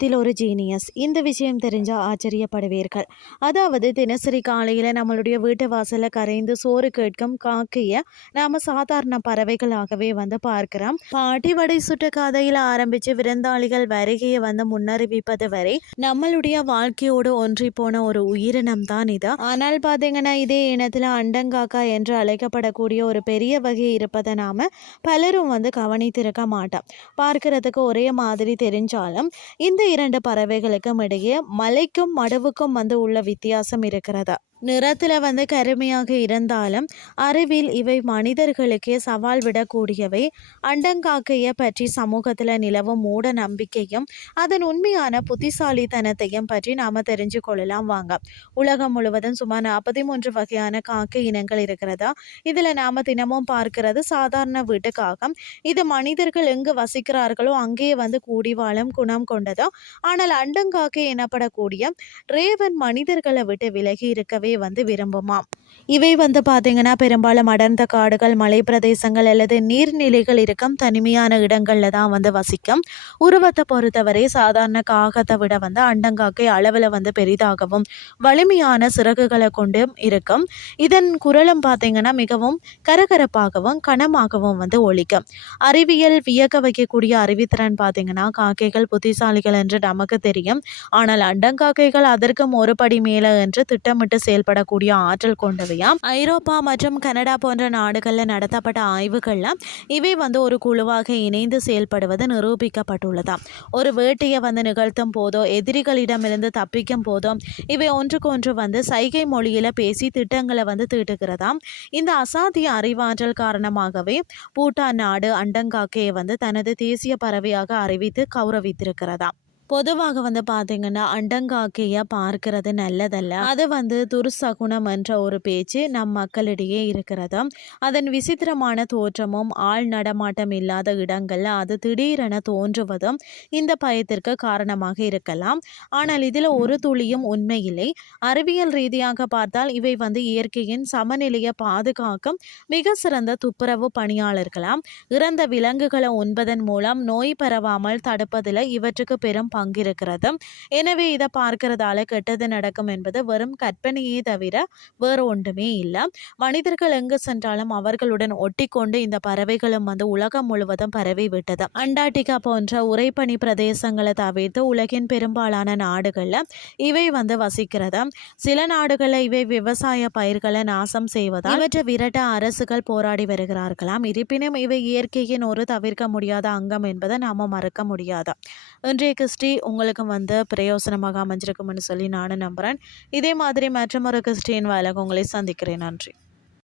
உலகத்தில் ஒரு ஜீனியஸ். இந்த விஷயம் தெரிஞ்சா ஆச்சரியப்படுவீர்கள். அதாவது தினசரி காலையில நம்மளுடைய வீட்டு வாசல்ல கரைந்து சோறு கேட்கும் காக்கைய நாம சாதாரண பறவைகளாகவே பார்க்கிறோம். பாட்டி வடை சுட்ட கதையில ஆரம்பிச்சு விருந்தாளிகள் வருகையை முன்னறிவிப்பது வரை நம்மளுடைய வாழ்க்கையோடு ஒன்றி போன ஒரு உயிரினம் தான் இது. ஆனால் பாத்தீங்கன்னா இதே இனத்துல அண்டங்காக்கா என்று அழைக்கப்படக்கூடிய ஒரு பெரிய வகை இருப்பதை நாம பலரும் கவனித்திருக்க மாட்டோம். பார்க்கிறதுக்கு ஒரே மாதிரி தெரிஞ்சாலும் இந்த இரண்டு பறவைகளுக்கும் இடையே மலைக்கும் மடுவுக்கும் உள்ள வித்தியாசம் இருக்கிறதா. நிறத்தில் கருமையாக இருந்தாலும் அறிவில் இவை மனிதர்களுக்கே சவால் விடக்கூடியவை. அண்டங்காக்கையை பற்றி சமூகத்தில் நிலவும் மூட நம்பிக்கையும் அதன் உண்மையான புத்திசாலித்தனத்தையும் பற்றி நாம் தெரிஞ்சு கொள்ளலாம் வாங்க. உலகம் முழுவதும் சுமார் 43 வகையான காக்கை இனங்கள் இருக்கிறதா. இதில் நாம் தினமும் பார்க்கிறது சாதாரண வீட்டு காகம். இது மனிதர்கள் எங்கு வசிக்கிறார்களோ அங்கேயே கூடி வாழும் குணம் கொண்டதா. ஆனால் அண்டங்காக்கை எனப்படக்கூடிய ரேவன் மனிதர்களை விட்டு விலகி இருக்கவே விரும்புமாம். இவை பார்த்தீங்கன்னா பெரும்பாலும் அடர்ந்த காடுகள், மலை பிரதேசங்கள் அல்லது நீர்நிலைகள் இருக்கும் தனிமையான இடங்கள்ல தான் வசிக்கும். உருவத்தை பொறுத்தவரை சாதாரண காகத்தை விட அண்டங்காக்கை அளவில் பெரிதாகவும் வலிமையான சிறகுகளை கொண்டும் இருக்கும். இதன் குரலும் பார்த்தீங்கன்னா மிகவும் கரகரப்பாகவும் கனமாகவும் ஒலிக்கும். அறிவியல் வியக்க வைக்கக்கூடிய அறிவித்திறன் பார்த்தீங்கன்னா காக்கைகள் புத்திசாலிகள் என்று நமக்கு தெரியும். ஆனால் அண்டங்காக்கைகள் அதற்கும் ஒரு படி மேலே என்று திட்டமிட்டு செயல்படக்கூடிய ஆற்றல் கொண்டவையாம். ஐரோப்பா மற்றும் கனடா போன்ற நாடுகளில் நடத்தப்பட்ட ஆய்வுகள்ல இவை ஒரு குழுவாக இணைந்து செயல்படுவது நிரூபிக்கப்பட்டுள்ளதாம். ஒரு வேட்டையை நிகழ்த்தும் போதோ எதிரிகளிடமிருந்து தப்பிக்கும் போதோ இவை ஒன்றுக்கு ஒன்று சைகை மொழியில பேசி திட்டங்களை தீட்டுகிறதாம். இந்த அசாத்திய அறிவாற்றல் காரணமாகவே பூட்டான் நாடு அண்டங்காக்கையை தனது தேசிய பறவையாக அறிவித்து கௌரவித்திருக்கிறதாம். பொதுவாக பார்த்தீங்கன்னா அண்டங்காக்கையை பார்க்கறது நல்லதல்ல. அது துர்சகுணம் என்ற ஒரு பேச்சு நம் மக்களிடையே இருக்கிறது. அதன் விசித்திரமான தோற்றமும் ஆள் நடமாட்டம் இல்லாத இடங்கள்ல அது திடீரென தோன்றுவதும் இந்த பயத்திற்கு காரணமாக இருக்கலாம். ஆனால் இதில் ஒரு துளியும் உண்மையில்லை. அறிவியல் ரீதியாக பார்த்தால் இவை இயற்கையின் சமநிலையை பாதுகாக்கும் மிக சிறந்த துப்புரவு பணியாளர்களாம். இறந்த விலங்குகளை உண்பதன் மூலம் நோய் பரவாமல் தடுப்பதில் இவற்றுக்கு பெரும் பங்கு இருக்கிறது. எனவே இதை பார்க்கிறதால கெட்டது நடக்கும் என்பது வெறும் கற்பனையே தவிர வேறு ஒன்றுமே இல்லை. மனிதர்கள் எங்கு சென்றாலும் அவர்களுடன் ஒட்டி கொண்டு இந்த பறவைகளும் உலகம் முழுவதும் பரவி விட்டது. அண்டார்டிகா போன்ற உறைபனி பிரதேசங்களை தவிர்த்து உலகின் பெரும்பாலான நாடுகள்ல இவை வசிக்கிறது. சில நாடுகளில் இவை விவசாய பயிர்களை நாசம் செய்வதால் இவற்றை விரட்ட அரசுகள் போராடி வருகிறார்களாம். இருப்பினும் இவை இயற்கையின் ஒரு தவிர்க்க முடியாத அங்கம் என்பதை நாம மறக்க முடியாது. இன்றைய கிறிஸ்டி உங்களுக்கும் பிரயோசனமாக அமைஞ்சிருக்கும்னு சொல்லி நானும் நம்புகிறேன். இதே மாதிரி மற்றொரு கிறிஸ்டியன் வாயிலாக உங்களை சந்திக்கிறேன். நன்றி.